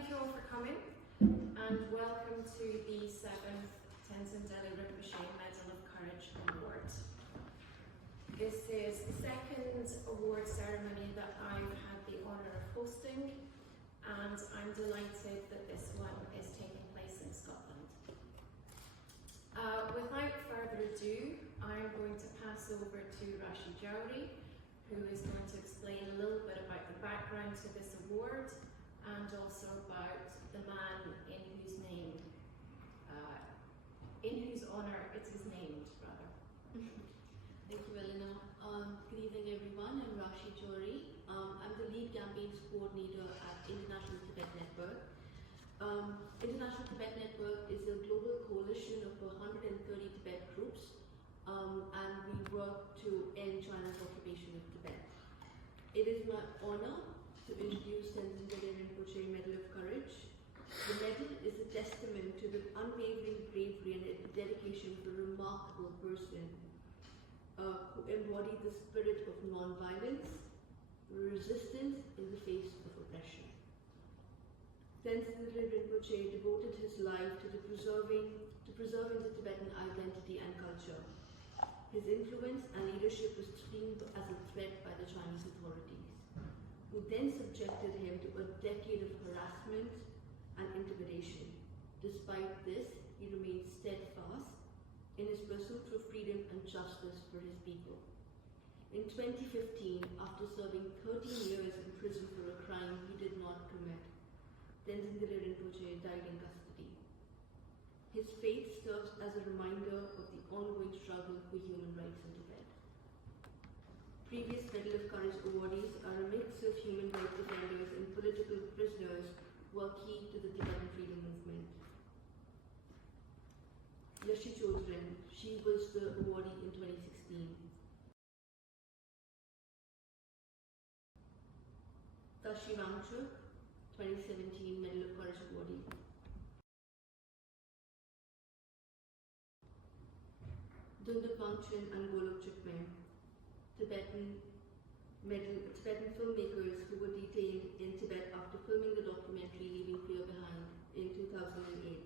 Thank you all for coming, and welcome to the 7th Tenzin Delek Rinpoche Medal of Courage Award. This is the second award ceremony that I've had the honour of hosting, and I'm delighted that this one is taking place in Scotland. Without further ado, I'm going to pass over to Rashi Jowry, who is going to explain a little bit about the background to this award and also about the man in whose honour it is named, rather. Thank you, Elena. Good evening, everyone. I'm Rashi Jowry. I'm the lead campaigns coordinator at International Tibet Network. International Tibet Network is a global coalition of 130 Tibet groups, and we work to end China's occupation of Tibet. It is my honor to introduce Tenzin Delek Rinpoche Medal of Courage. The medal is a testament to the unwavering bravery and dedication of a remarkable person who embodied the spirit of non-violence, resistance in the face of oppression. Tenzin Delek Rinpoche devoted his life to preserving the Tibetan identity and culture. His influence and leadership was seen as a threat by the Chinese authorities, who then subjected him to a decade of harassment and intimidation. Despite this, he remained steadfast in his pursuit for freedom and justice for his people. In 2015, after serving 13 years in prison for a crime he did not commit, Tenzin Delek Rinpoche died in custody. His fate serves as a reminder of the ongoing struggle for human rights in Tibet. Previous Medal of Courage awardees are a mix of human rights defenders and political prisoners who are key to the Tibetan freedom movement. Lashi Chodron, she was the awardee in 2016. Tashi Wangchuk, 2017 Medal of Courage awardee. Dunduk Wangchuk and Golok Chukme, Tibetan filmmakers who were detained in Tibet after filming the documentary Leaving Fear Behind in 2008.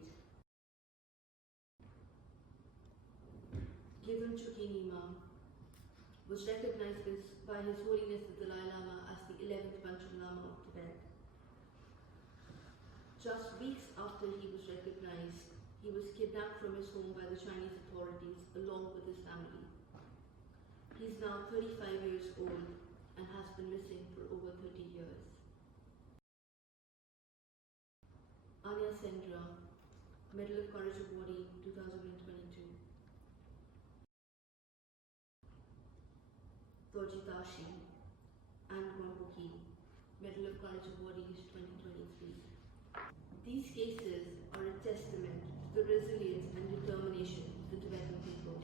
Gidon Chukyi Nyima was recognized by His Holiness the Dalai Lama as the 11th Panchen Lama of Tibet. Just weeks after he was recognized, he was kidnapped from his home by the Chinese authorities along with his family. He is now 35 years old and has been missing for over 30 years. Anya Sendra, Medal of Courage awardee 2022. Dorji Dashi and Gwampoki, Medal of Courage awardees 2023. These cases are a testament to the resilience and determination of the Tibetan people.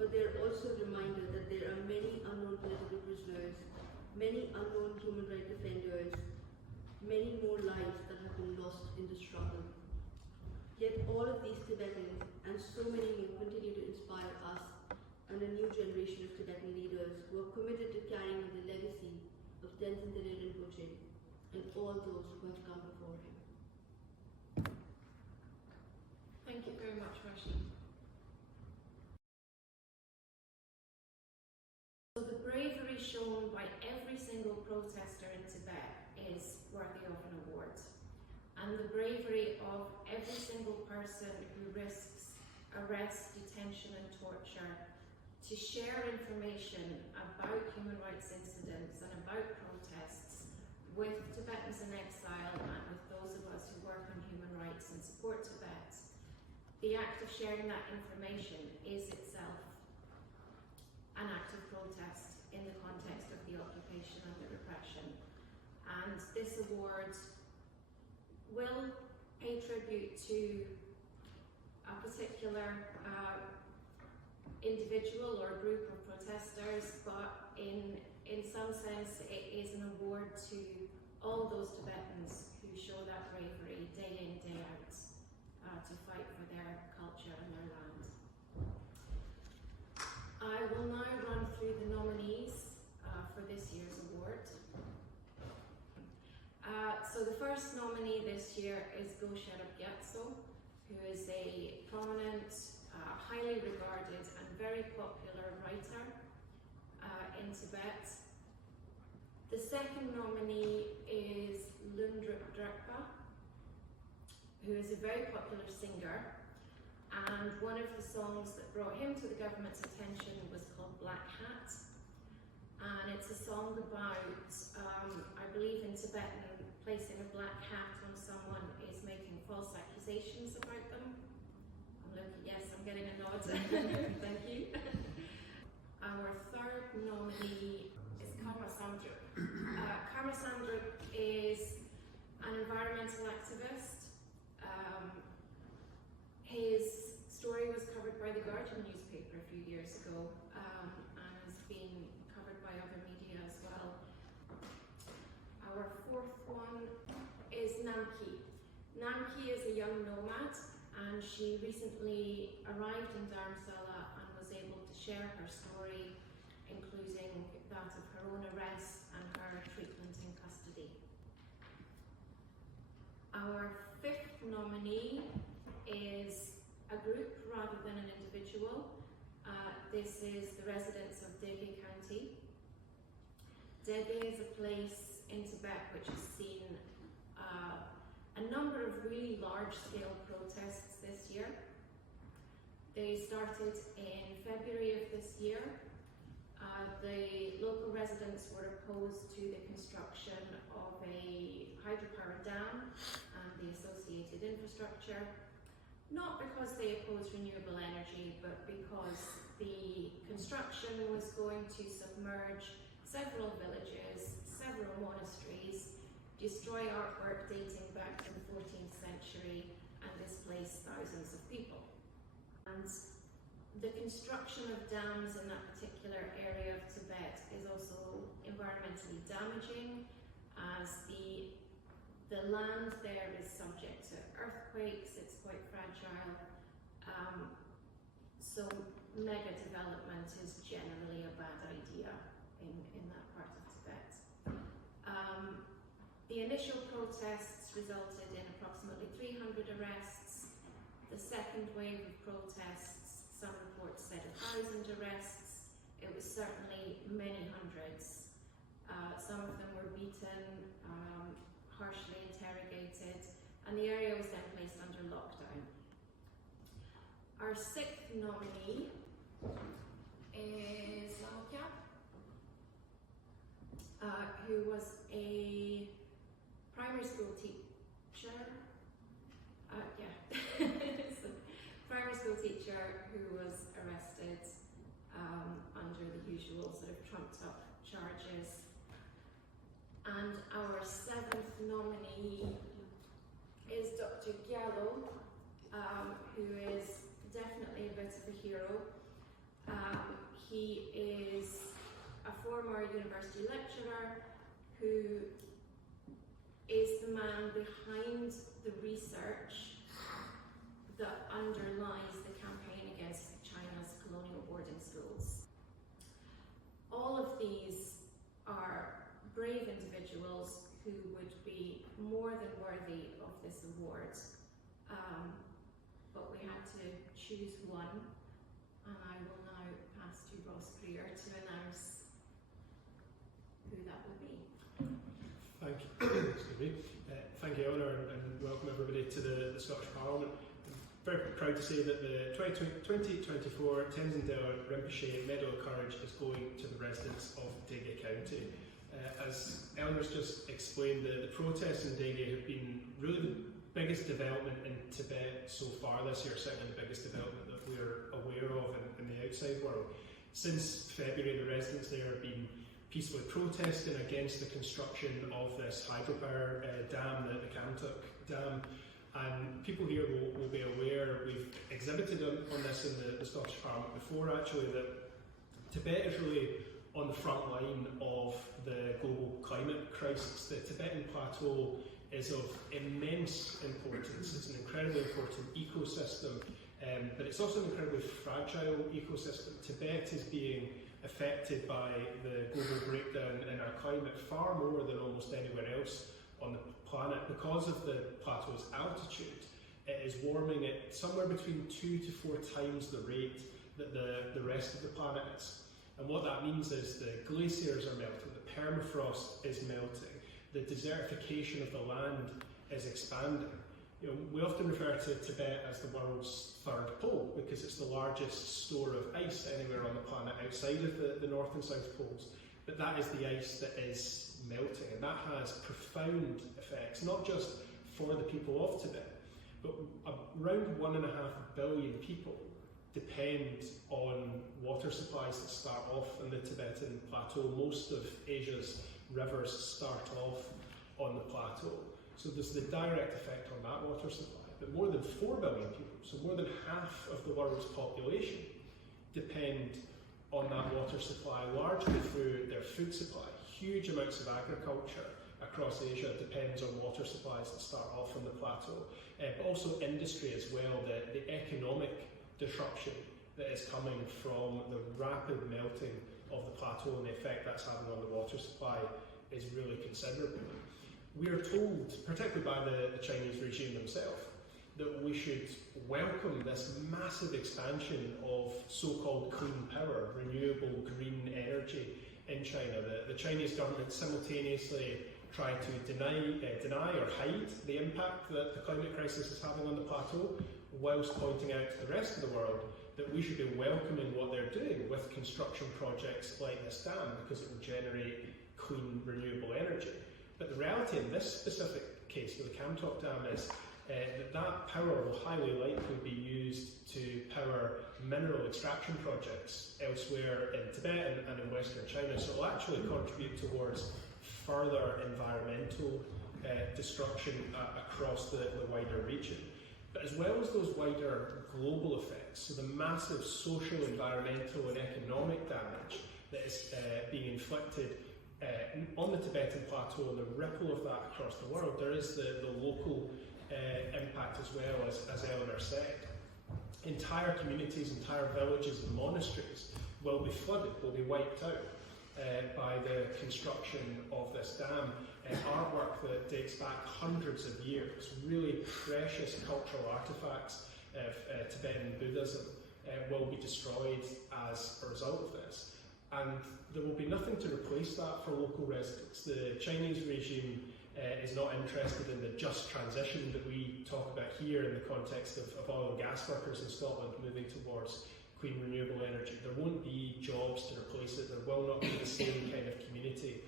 But they are also a reminder that there are many unknown political prisoners, many unknown human rights defenders, many more lives that have been lost in the struggle. Yet all of these Tibetans and so many more continue to inspire us and a new generation of Tibetan leaders who are committed to carrying on the legacy of Tenzin Delek Rinpoche and all those who have come before him. Thank you very much, Rashi. So the bravery shown by every single protester in Tibet is worthy of an award. And the bravery of every single person who risks arrest, detention and torture to share information about human rights incidents and about protests with Tibetans in exile and with those of us who work on human rights and support Tibet. The act of sharing that information is itself an act of protest in the context of the occupation and the repression. And this award will pay tribute to a particular individual or group of protesters, but in some sense it is an award to all those Tibetans who show that bravery day in, day out to fight for their culture and their land. I will now run through the nominees for this year's award. So the first nominee this who is a prominent, highly regarded and very popular writer in Tibet. The second nominee is Lundrup Drakpa, who is a very popular singer, and one of the songs that brought him to the government's attention was called Black Hat, and it's a song about, I believe in Tibetan, placing a black hat on someone is making false accusations about them. Yes, I'm getting a nod. Thank you. Our third nominee is Karma Samdrup. Karma Samdrup is an environmental activist. His story was covered by the Guardian newspaper a few years ago, and has been covered by other media as well. Our fourth one is Namki. Namki is a young nomad, and she recently arrived in Dharamsala and was able to share her story, including that of her own arrest and her treatment in custody. Our fifth nominee is a group rather than an individual. This is the residents of Dege County. Dege is a place in Tibet which has seen a number of really large-scale protests this year. They started in February of this year. The local residents were opposed to the construction of a hydropower dam and the associated infrastructure, not because they opposed renewable energy, but because the construction was going to submerge several villages, several monasteries, destroy artwork dating back to the 14th century, and displace thousands of people. And the construction of dams in that particular area of Tibet is also environmentally damaging, as the land there is subject to earthquakes, it's quite fragile, so mega development is generally a bad idea in that part of Tibet. The initial protests resulted in approximately 300 arrests. The second wave of protests, some reports said 1,000 arrests. It was certainly many hundreds. Some of them were beaten, harshly interrogated, and the area was then placed under lockdown. Our sixth nominee is Lamokya, who was a primary school teacher. Primary school teacher who was arrested under the usual sort of trumped up charges. And our seventh nominee is Dr. Gyalo, who is definitely a bit of a hero. He is a former university lecturer who is the man behind the research that underlies the campaign against China's colonial boarding schools. All of these are brave individuals who would be more than worthy of this award, but we had to choose one, and I will now pass to Ross Greer to announce who that will be. Thank you. Thank you, Eleanor, and welcome everybody to the Scottish Parliament. I'm very proud to say that the 2024 Tenzin Delek Rinpoche Medal of Courage is going to the residents of Dege County. As Eleanor's just explained, the protests in Dege have been really the biggest development in Tibet so far this year, certainly the biggest development that we're aware of in the outside world. Since February, the residents there have been peacefully protesting against the construction of this hydropower dam, the Kamtuk Dam, and people here will be aware, we've exhibited on this in the Scottish Parliament before actually, that Tibet is really on the front line of the global climate crisis. The Tibetan Plateau is of immense importance. It's an incredibly important ecosystem, but it's also an incredibly fragile ecosystem. Tibet is being affected by the global breakdown in our climate far more than almost anywhere else on the planet, because of the plateau's altitude, it is warming it somewhere between 2 to 4 times the rate that the rest of the planet is. And what that means is the glaciers are melting, the permafrost is melting, the desertification of the land is expanding. You know, we often refer to Tibet as the world's third pole because it's the largest store of ice anywhere on the planet outside of the North and South poles. But that is the ice that is melting, and that has profound effects, not just for the people of Tibet, but around 1.5 billion people depend on water supplies that start off in the Tibetan plateau. Most of Asia's rivers start off on the plateau. So there's the direct effect on that water supply. But more than 4 billion people, so more than half of the world's population, depend on that water supply, largely through their food supply. Huge amounts of agriculture across Asia depends on water supplies that start off on the plateau. But also industry as well, the economic disruption that is coming from the rapid melting of the plateau and the effect that's having on the water supply is really considerable. We are told, particularly by the Chinese regime themselves, that we should welcome this massive expansion of so-called clean power, renewable green energy in China. The Chinese government simultaneously try to deny or hide the impact that the climate crisis is having on the plateau, whilst pointing out to the rest of the world that we should be welcoming what they're doing with construction projects like this dam, because it will generate clean, renewable energy. But the reality in this specific case with the Kamtok Dam is that power will highly likely be used to power mineral extraction projects elsewhere in Tibet and in Western China. So it will actually contribute towards further environmental destruction across the wider region. But as well as those wider global effects, so the massive social, environmental and economic damage that is being inflicted on the Tibetan plateau and the ripple of that across the world, there is the local impact as well, as Eleanor said. Entire communities, entire villages and monasteries will be flooded, will be wiped out by the construction of this dam. Artwork that dates back hundreds of years, really precious cultural artefacts of Tibetan Buddhism will be destroyed as a result of this. And there will be nothing to replace that for local residents. The Chinese regime is not interested in the just transition that we talk about here in the context of oil and gas workers in Scotland moving towards clean renewable energy. There won't be jobs to replace it. There will not be the same kind of community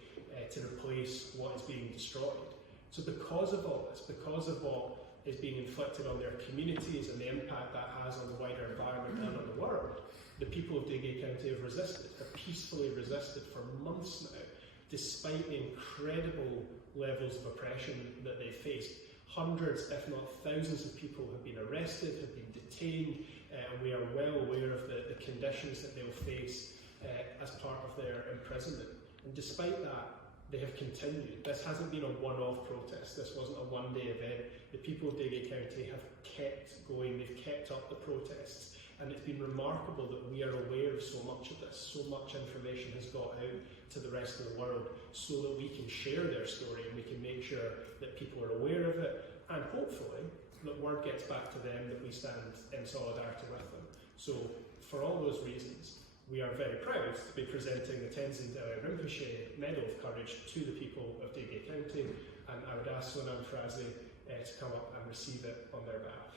to replace what is being destroyed. So because of all this, because of what is being inflicted on their communities and the impact that has on the wider environment and on the world, the people of Dege County have resisted, have peacefully resisted for months now, despite the incredible levels of oppression that they faced. Hundreds, if not thousands of people have been arrested, have been detained, and we are well aware of the conditions that they'll face as part of their imprisonment. And despite that, they have continued. This hasn't been a one-off protest. This wasn't a one-day event. The people of Dege County have kept going. They've kept up the protests. And it's been remarkable that we are aware of so much of this. So much information has got out to the rest of the world so that we can share their story and we can make sure that people are aware of it. And hopefully, that word gets back to them that we stand in solidarity with them. So, for all those reasons, we are very proud to be presenting the Tenzin Delek Rinpoche Medal of Courage to the people of Dege County, and I would ask Sonam Fraze to come up and receive it on their behalf.